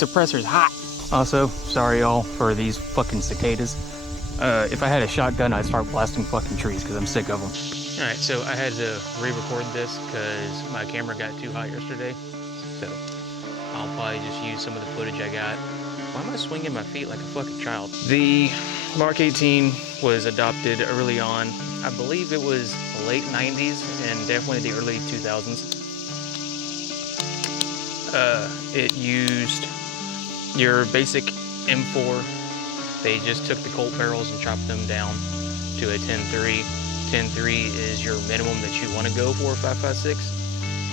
suppressor's hot. Also, sorry y'all for these fucking cicadas. If I had a shotgun, I'd start blasting fucking trees because I'm sick of them. All right, so I had to re-record this because my camera got too hot yesterday. So I'll probably just use some of the footage I got. Why am I swinging my feet like a fucking child? The MK18 was adopted early on. I believe it was late 90s and definitely the early 2000s. It used your basic M4. They just took the Colt barrels and chopped them down to a 10.3. 10.3 is your minimum that you want to go for 5.56.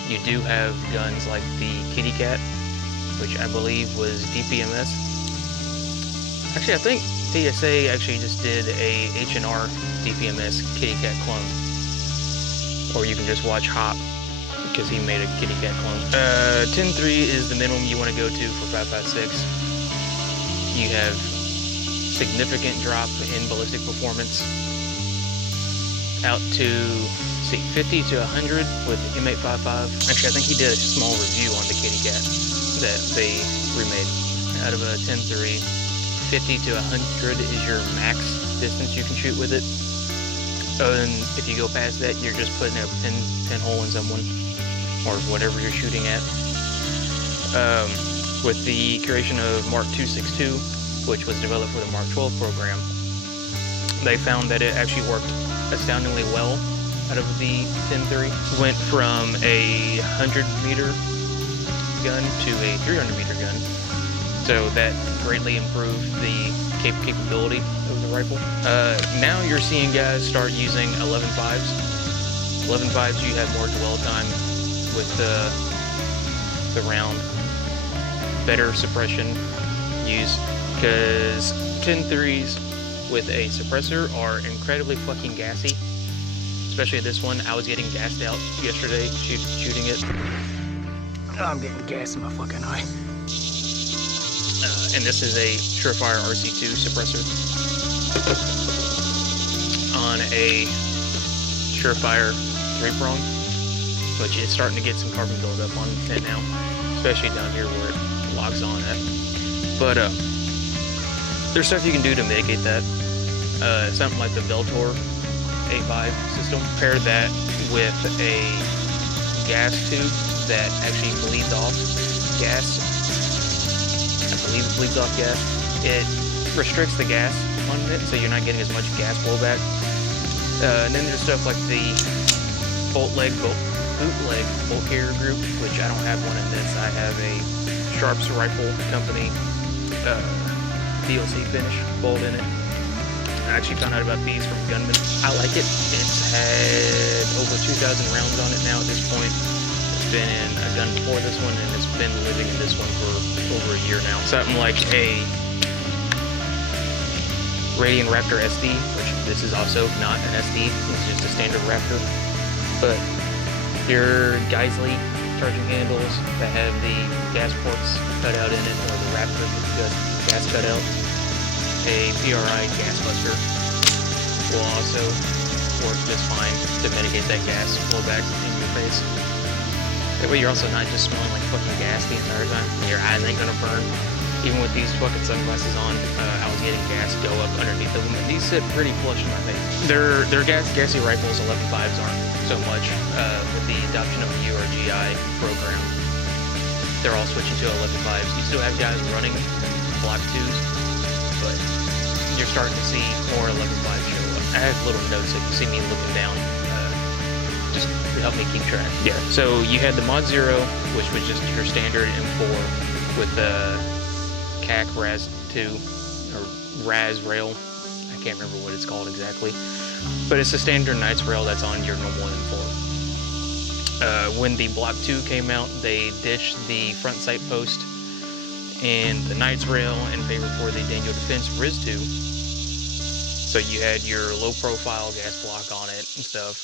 You do have guns like the Kitty Cat, which I believe was DPMS. Actually, I think TSA actually just did a H&R DPMS Kitty Cat clone. Or you can just watch Hop, because he made a Kitty Cat clone. 10.3 is the minimum you want to go to for 5.56. You have significant drop in ballistic performance. Out to, see, 50 to 100 with M855. Actually, I think he did a small review on the Kitty Cat that they remade. Out of a 10.3, 50 to 100 is your max distance you can shoot with it. And if you go past that, you're just putting a pinhole in someone or whatever you're shooting at. With the creation of Mark 262, which was developed for the Mark 12 program, they found that it actually worked astoundingly well out of the 10.3. Went from a 100-meter gun to a 300-meter gun. So that greatly improved the capability of the rifle. Now you're seeing guys start using 11.5s. 11.5s, you have more dwell time with the round. Better suppression use, because 10.3s with a suppressor are incredibly fucking gassy. Especially this one, I was getting gassed out yesterday shooting it. Oh, I'm getting gas in my fucking eye. And this is a Surefire RC2 suppressor on a Surefire 3-prong, which is starting to get some carbon buildup on it now, especially down here where it locks on at. But there's stuff you can do to mitigate that. Something like the Veltor 8.5 system. Pair that with a gas tube that actually bleeds off gas. I believe it bleeds off gas. It restricts the gas on it, so you're not getting as much gas blowback. And then there's stuff like the bootleg bolt carrier group, which I don't have one in this. I have a Sharps Rifle Company DLC finish bolt in it. I actually found out about these from Gunman. I like it. It's had over 2,000 rounds on it now at this point. It's been in a gun before this one, and it's been living in this one for over a year now. Something like a Radian Raptor SD, which this is also not an SD. It's just a standard Raptor. But your Geisley charging handles that have the gas ports cut out in it, or the Raptor with the gas cut out. A PRI gas buster will also work just fine to mitigate that gas blowback in your face. That way you're also not just smelling like fucking gas the entire time. Your eyes ain't gonna burn. Even with these fucking sunglasses on, I was getting gas go up underneath of them, and these sit pretty flush in my face. They're gassy rifles. 11.5s aren't so much. With the adoption of the URGI program, they're all switching to 11.5s. You still have guys running Block 2s, but you're starting to see more 11.5 show up. I have little notes that you see me looking down, just to help me keep track. Yeah, so you had the Mod 0, which was just your standard M4 with the CAC RAS-2, or RAS rail. I can't remember what it's called exactly, but it's a standard Knights rail that's on your normal M4. When the Block 2 came out, they ditched the front sight post and the Knights rail in favor for the Daniel Defense RIS-2. So you had your low profile gas block on it and stuff.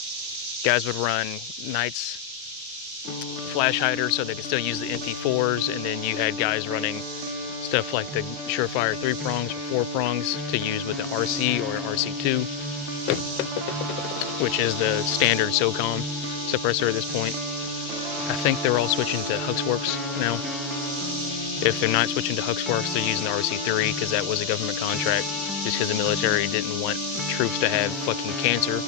Guys would run Knights flash hider so they could still use the NT4s, and then you had guys running stuff like the Surefire 3-prongs or 4-prongs to use with the RC or RC2, which is the standard SOCOM suppressor at this point. I think they're all switching to Huxworks now. If they're not switching to Huxworks, they're using the RC3 because that was a government contract, just because the military didn't want troops to have fucking cancer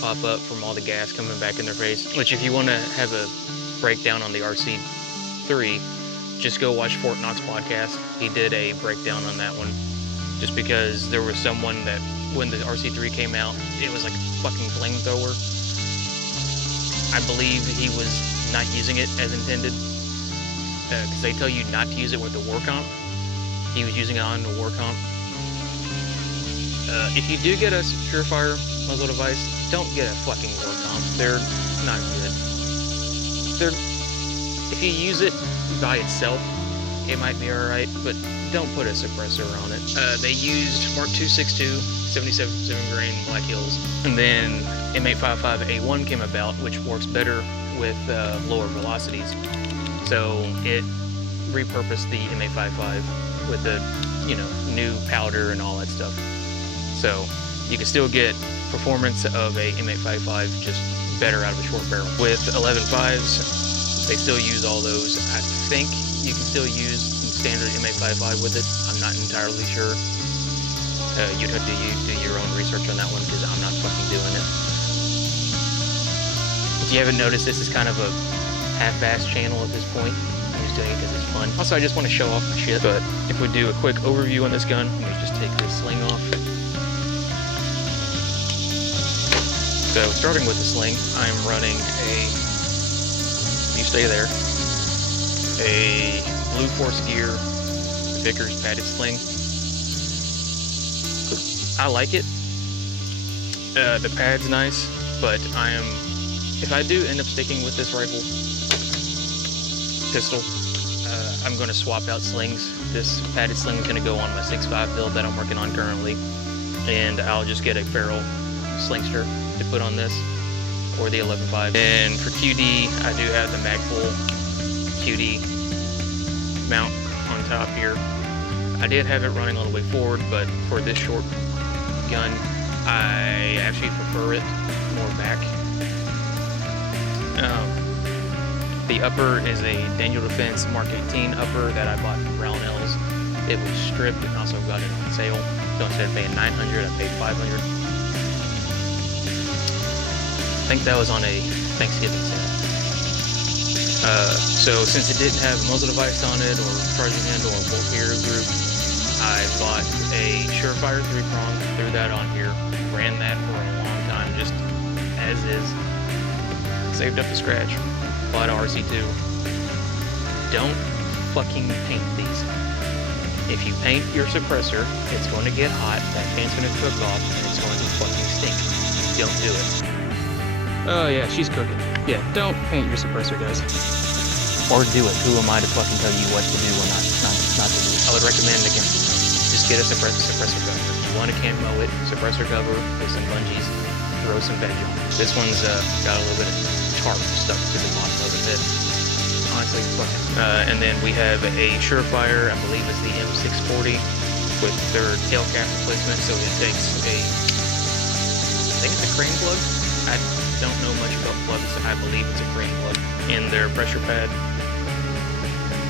pop up from all the gas coming back in their face. Which, if you want to have a breakdown on the RC3, just go watch Fort Knox podcast. He did a breakdown on that one, just because there was someone that when the RC3 came out, it was like a fucking flamethrower. I believe he was not using it as intended, because they tell you not to use it with the war comp. He was using it on the war comp. If you do get a Surefire muzzle device, don't get a fucking war comp. They're not good. If you use it by itself, it might be alright, but don't put a suppressor on it. They used Mark 262, 77 grain Black Hills, and then M855A1 came about, which works better with lower velocities. So it repurposed the M855 with the, new powder and all that stuff. So you can still get performance of a M855, just better out of a short barrel. With 11.5s, they still use all those. I think you can still use standard M855 with it. I'm not entirely sure. You'd have to do your own research on that one, because I'm not fucking doing it. If you haven't noticed, this is kind of a half-assed channel at this point. I'm just doing it because it's fun. Also, I just want to show off my shit. But if we do a quick overview on this gun, let me just take this sling off. So, starting with the sling, I'm running you stay there, a Blue Force Gear Vickers padded sling. I like it. The pad's nice, but if I do end up sticking with this rifle pistol, I'm going to swap out slings. This padded sling is going to go on my 6.5 build that I'm working on currently, and I'll just get a barrel slingster to put on this, or the 11.5. And for QD, I do have the Magpul QD mount on top here. I did have it running all the way forward, but for this short gun, I actually prefer it more back. The upper is a Daniel Defense Mark 18 upper that I bought from Brownells. It was stripped and also got it on sale. So instead of paying $900, I paid $500. I think that was on a Thanksgiving sale. So since it didn't have a muzzle device on it, or charging handle, or bolt carrier group, I bought a Surefire 3-prong, threw that on here, ran that for a long time, just as is. Saved up the scratch, bought an RC2. Don't fucking paint these. If you paint your suppressor, it's going to get hot, that paint's going to cook off, and it's going to fucking stink. Don't do it. Oh yeah, she's cooking. Yeah, don't paint your suppressor, guys. Or do it. Who am I to fucking tell you what to do or not to do? I would recommend, again, just get a suppressor cover. If you want a camo it, suppressor cover with some bungees, throw some veg on it. This one's got a little bit of tarp stuck to the bottom of it. Honestly, fucking. And then we have a Surefire, I believe it's the M640 with their tail cap replacement. So it takes I think it's a crane plug. I don't know much about plugs. I believe it's a crane plug in their pressure pad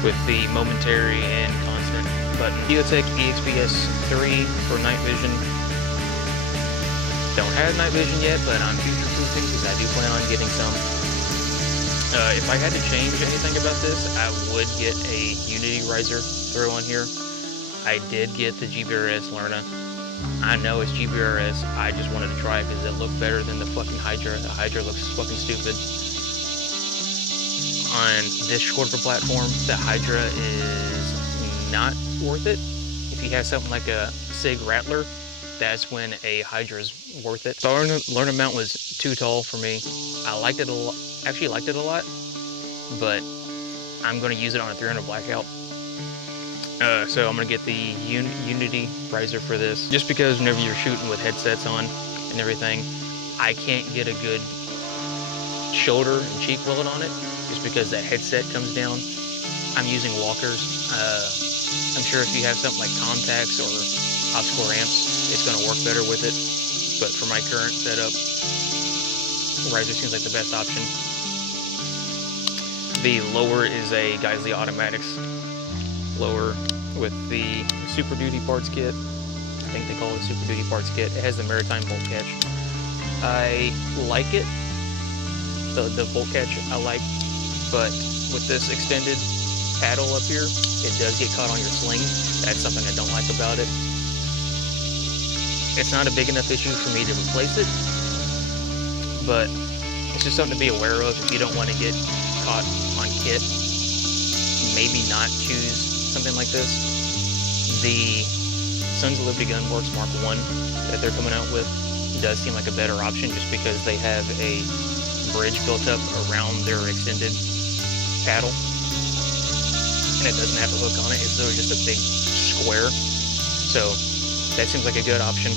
with the momentary and constant button. Geotech EXPS 3 for night vision. Don't have night vision yet, but I'm future proofing because I do plan on getting some. If I had to change anything about this, I would get a Unity riser throw on here. I did get the GBRS Lerna. I know it's GBRS, I just wanted to try it because it looked better than the fucking Hydra. The Hydra looks fucking stupid. On this short of a platform, the Hydra is not worth it. If you have something like a SIG Rattler, that's when a Hydra is worth it. The Lerna mount was too tall for me. I liked it a lot, actually liked it a lot, but I'm going to use it on a 300 Blackout. So I'm going to get the Unity riser for this, just because whenever you're shooting with headsets on and everything, I can't get a good shoulder and cheek willet on it, just because that headset comes down. I'm using walkers. I'm sure if you have something like contacts or optical amps, it's going to work better with it, but for my current setup, riser seems like the best option. The lower is a Geisley Automatics blower with the Super Duty parts kit. I think they call it a Super Duty parts kit. It has the Maritime bolt catch. I like it. The bolt catch I like, but with this extended paddle up here, it does get caught on your sling. That's something I don't like about it. It's not a big enough issue for me to replace it, but it's just something to be aware of if you don't want to get caught on kit. Maybe not choose something like this. The Sons of Liberty Gunworks Mark I that they're coming out with does seem like a better option just because they have a bridge built up around their extended paddle, and it doesn't have a hook on it. It's literally just a big square, so that seems like a good option.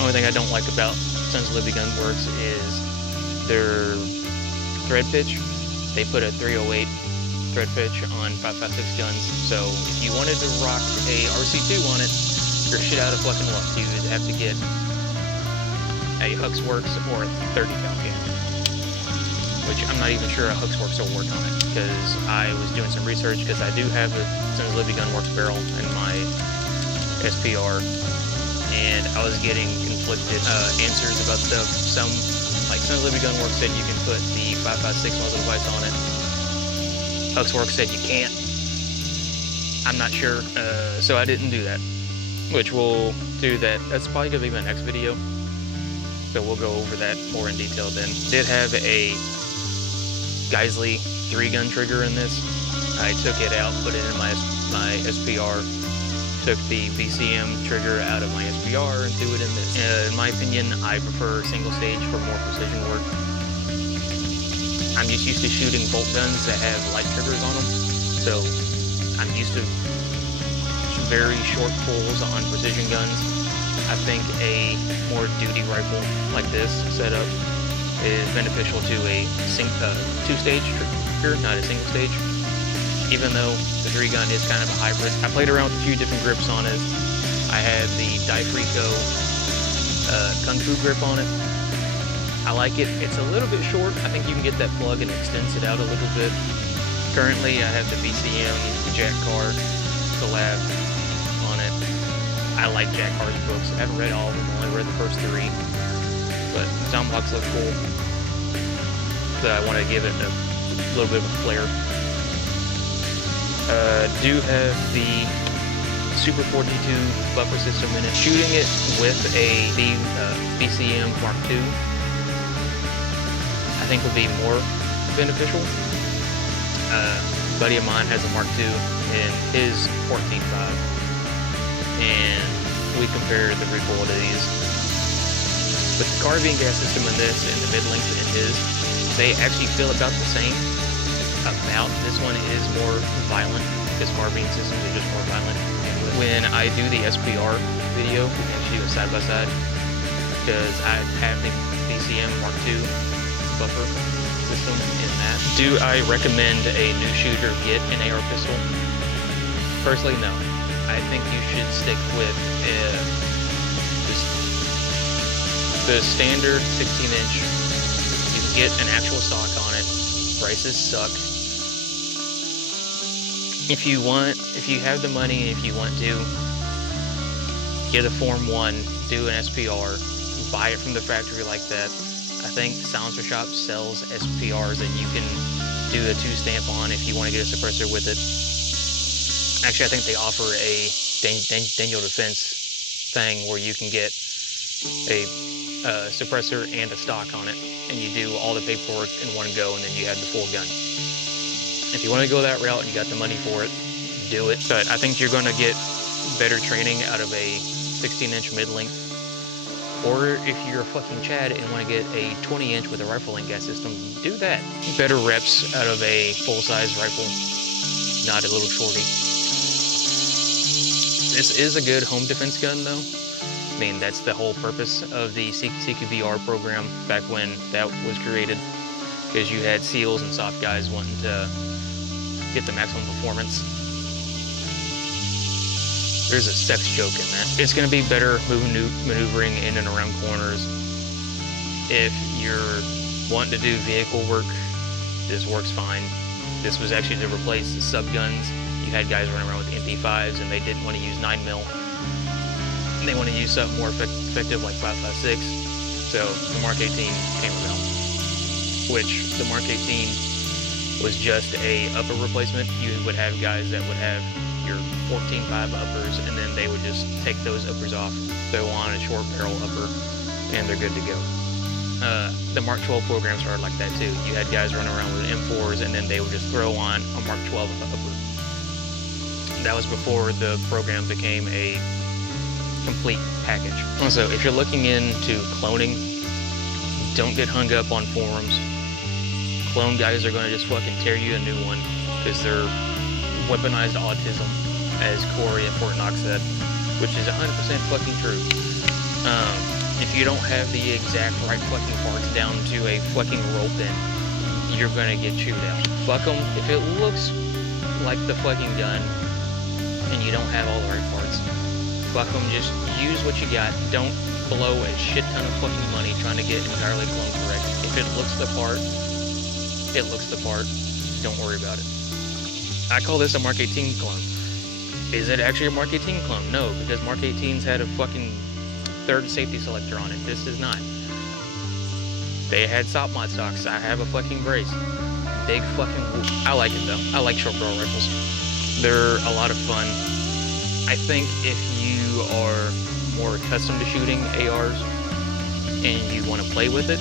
Only thing I don't like about Sons of Liberty Gunworks is their thread pitch. They put a 308 thread pitch on 5.56 guns, so if you wanted to rock a RC2 on it, you're shit out of fucking luck. You would have to get a Huxworks or a 30 cal can, which I'm not even sure a Huxworks will work on it, because I was doing some research, because I do have a Sons of Liberty Gunworks barrel in my SPR, and I was getting conflicted answers about stuff. Some, like Sons of Liberty Gunworks said you can put the 5.56 muzzle device on it. Huxworks said you can't. I'm not sure, so I didn't do that, which we'll do that. That's probably gonna be my next video, so we'll go over that more in detail then. Did have a Geisley 3-gun trigger in this. I took it out, put it in my SPR, took the BCM trigger out of my SPR and threw it in this. In my opinion, I prefer single stage for more precision work. I'm just used to shooting bolt guns that have light triggers on them, so I'm used to very short pulls on precision guns. I think a more duty rifle like this setup is beneficial to a two-stage trigger, not a single stage. Even though the 3-gun is kind of a hybrid. I played around with a few different grips on it. I had the Difrico Kung Fu grip on it. I like it. It's a little bit short. I think you can get that plug and extends it out a little bit. Currently, I have the BCM Jack Carr collab on it. I like Jack Carr's books. I haven't read all of them. I only read the first 3. But sound blocks look cool. But I want to give it a little bit of a flair. Do have the Super 42 buffer system in it. Shooting it with a BCM Mark II, I think would be more beneficial. A buddy of mine has a Mark II in his 14.5, and we compared the recoil to these. With the carbine gas system in this and the mid-length in his, they actually feel about the same. This one is more violent, because carbine systems are just more violent. When I do the SPR video, we can actually do it side by side, because I have the BCM Mark II buffer system in that. Do I recommend a new shooter get an AR pistol? Personally, no. I think you should stick with the standard 16-inch. You can get an actual stock on it. Prices suck. If you have the money, and if you want to get a Form 1, do an SPR, buy it from the factory like that. I think Silencer Shop sells SPRs that you can do a 2-stamp on if you want to get a suppressor with it. Actually, I think they offer a Daniel Defense thing where you can get a suppressor and a stock on it, and you do all the paperwork in one go, and then you have the full gun. If you want to go that route and you got the money for it, do it. But I think you're going to get better training out of a 16-inch mid-length. Or if you're a fucking Chad and want to get a 20-inch with a rifle and gas system, do that. Better reps out of a full-size rifle, not a little shorty. This is a good home defense gun, though. I mean, that's the whole purpose of the CQBR program back when that was created, because you had SEALs and soft guys wanting to get the maximum performance. There's a sex joke in that. It's going to be better maneuvering in and around corners. If you're wanting to do vehicle work, this works fine. This was actually to replace the sub guns you had guys running around with MP5s and they didn't want to use 9mm. And they want to use something more effective like 5.56. So the Mark 18 came about, which the Mark 18 was just a upper replacement. You would have guys that would have your 14.5 uppers, and then they would just take those uppers off, throw on a short barrel upper, and they're good to go. The Mark 12 program started like that too. You had guys running around with M4s, and then they would just throw on a Mark 12 upper. That was before the program became a complete package. Also, if you're looking into cloning, don't get hung up on forums. Clone guys are going to just fucking tear you a new one because they're weaponized autism, as Corey at Fort Knox said, which is 100% fucking true. If you don't have the exact right fucking parts down to a fucking roll pin, you're gonna get chewed out. Fuck them. If it looks like the fucking gun and you don't have all the right parts, fuck them. Just use what you got. Don't blow a shit ton of fucking money trying to get entirely clone correct. If it looks the part, it looks the part. Don't worry about it. I call this a Mark 18 clone. Is it actually a Mark 18 clone? No, because Mark 18's had a fucking third safety selector on it. This does not. They had SOP mod stocks. I have a fucking brace. Big fucking whoop. I like it though. I like short barrel rifles. They're a lot of fun. I think if you are more accustomed to shooting ARs and you want to play with it,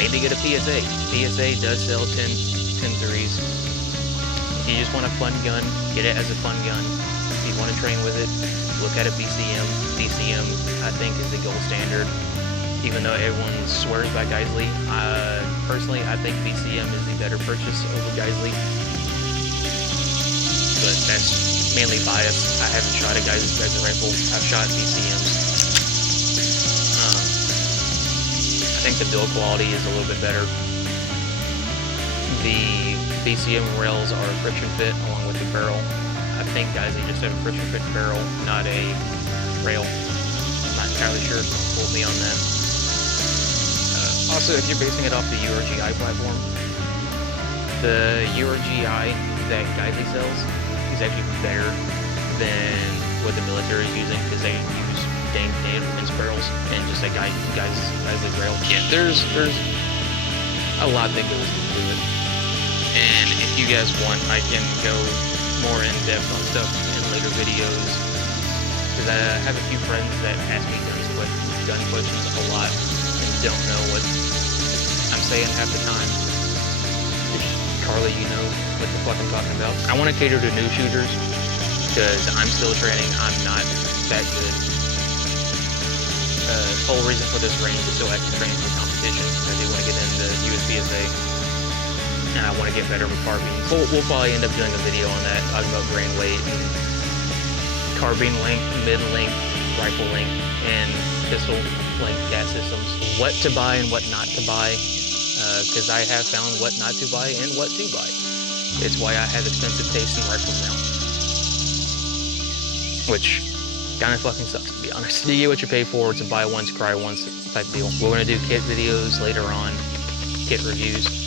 maybe get a PSA. PSA does sell 10 threes. If you just want a fun gun, get it as a fun gun. If you want to train with it, look at a BCM. BCM, I think, is the gold standard. Even though everyone swears by Geisley, personally, I think BCM is the better purchase over Geisley. But that's mainly bias. I haven't shot a Geisley rifle. I've shot BCMs. I think the build quality is a little bit better. The BCM rails are friction fit along with the barrel. I think Geisley just have a friction fit barrel, not a rail. I'm not entirely sure. Don't quote me on that. Also, if you're basing it off the URGI platform, the URGI that Geisley sells is actually better than what the military is using because they use dang Wince barrels and just a Geisley rail. Yeah, there's a lot that goes into it. And if you guys want, I can go more in depth on stuff in later videos, because I have a few friends that ask me gun questions a lot and don't know what I'm saying half the time. Carly, you know what the fuck I'm talking about. I want to cater to new shooters because I'm still training. I'm not that good. The whole reason for this range is so I can train for competition. I do want to get into USPSA. And I want to get better with carbines. We'll probably end up doing a video on that, talking about grain weight and carbine length, mid-length, rifle length, and pistol length gas systems. What to buy and what not to buy, because I have found what not to buy and what to buy. It's why I have expensive taste in rifles now. Which kind of fucking sucks, to be honest. You get what you pay for. It's a buy once, cry once type deal. We're going to do kit videos later on, kit reviews.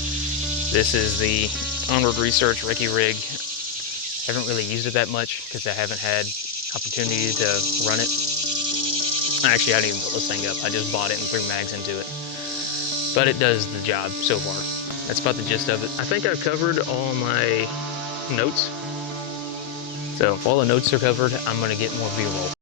This is the Onward Research Recce rig. I haven't really used it that much because I haven't had opportunity to run it. Actually, I didn't even build this thing up. I just bought it and threw mags into it. But it does the job so far. That's about the gist of it. I think I've covered all my notes. So if all the notes are covered, I'm going to get more B-roll.